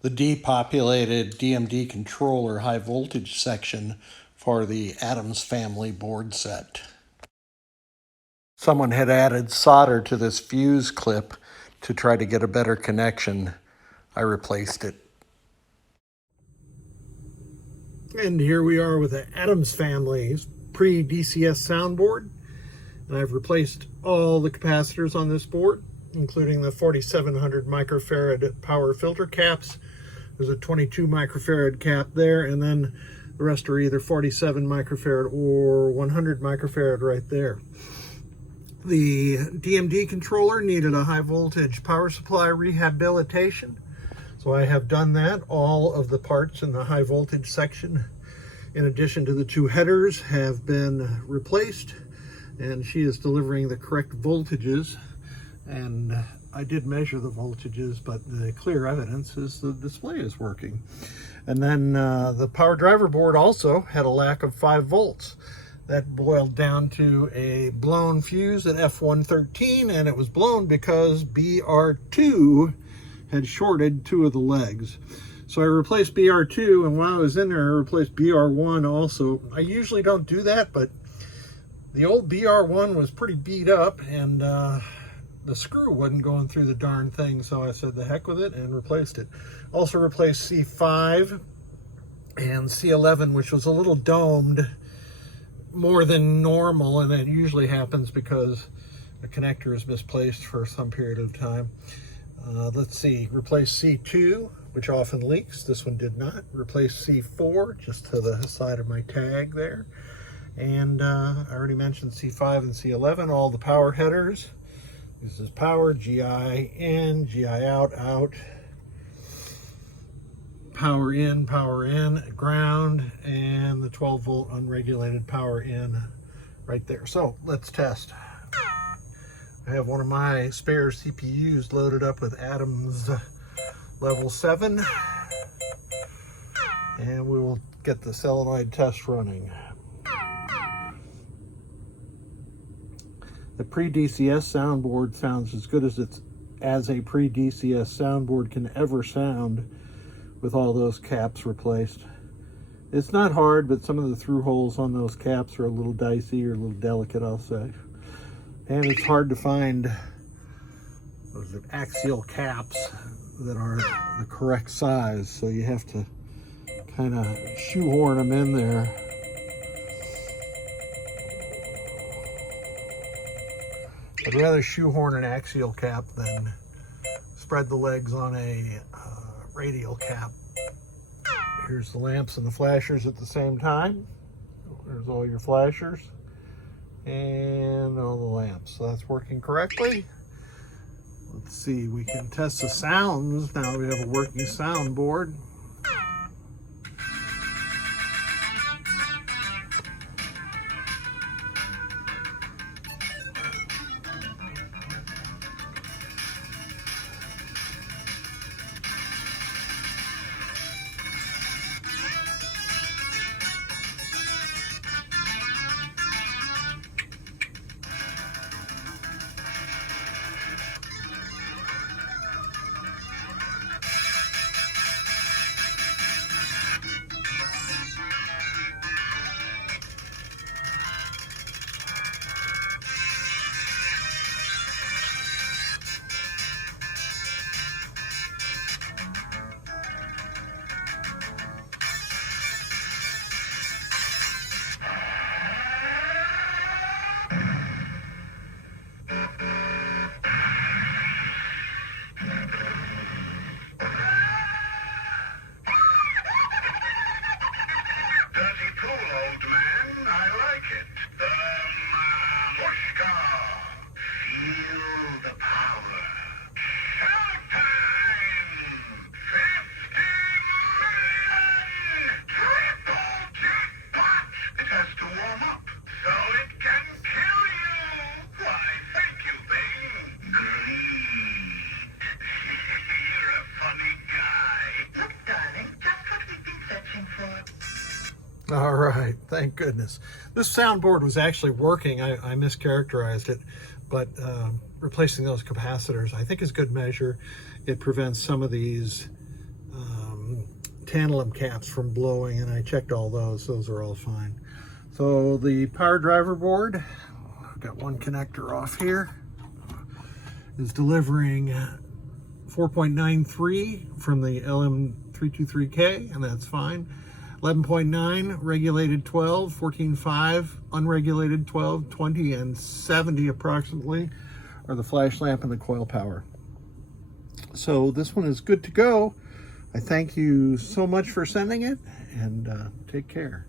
the depopulated DMD controller high voltage section for the Addams family board set. Someone had added solder to this fuse clip to try to get a better connection. I replaced it. And here we are with the Addams family's pre-DCS soundboard. And I've replaced all the capacitors on this board, including the 4700 microfarad power filter caps. There's a 22 microfarad cap there, and then the rest are either 47 microfarad or 100 microfarad right there. The DMD controller needed a high voltage power supply rehabilitation, so I have done that. All of the parts in the high voltage section, in addition to the two headers, have been replaced, and she is delivering the correct voltages. And I did measure the voltages, but the clear evidence is the display is working. And then the PowerDriver board also had a lack of 5 volts. That boiled down to a blown fuse at F113, and it was blown because BR2 had shorted 2 of the legs. So I replaced BR2, and while I was in there, I replaced BR1 also. I usually don't do that, but the old BR1 was pretty beat up, and the screw wasn't going through the darn thing, so I said the heck with it and replaced it. Also replaced C5 and C11, which was a little domed more than normal, and that usually happens because the connector is misplaced for some period of time. Let's see, replace C2, which often leaks. This one did not. Replace C4 just to the side of my tag there. And I already mentioned C5 and C11, all the power headers. This is power, GI in, GI out, out. Power in, ground, and the 12 volt unregulated power in right there. So let's test. I have one of my spare CPUs loaded up with Addams level 7, and we will get the solenoid test running. The pre-DCS soundboard sounds as good as a pre-DCS soundboard can ever sound, with all those caps replaced. It's not hard, but some of the through holes on those caps are a little dicey or a little delicate, I'll say. And it's hard to find those axial caps that are the correct size, so you have to kind of shoehorn them in there. I'd rather shoehorn an axial cap than spread the legs on a radial cap. Here's the lamps and the flashers at the same time. There's all your flashers and all the lamps. So that's working correctly. Let's see, we can test the sounds. Now we have a working soundboard. All right, thank goodness. This soundboard was actually working. I mischaracterized it, but replacing those capacitors I think is good measure. It prevents some of these tantalum caps from blowing, and I checked all those. Those are all fine. So the PowerDriver board, I've got one connector off here, is delivering 4.93 from the LM323K, and that's fine. 11.9 regulated 12, 14.5 unregulated 12, 20, and 70 approximately are the flash lamp and the coil power. So this one is good to go. I thank you so much for sending it, and take care.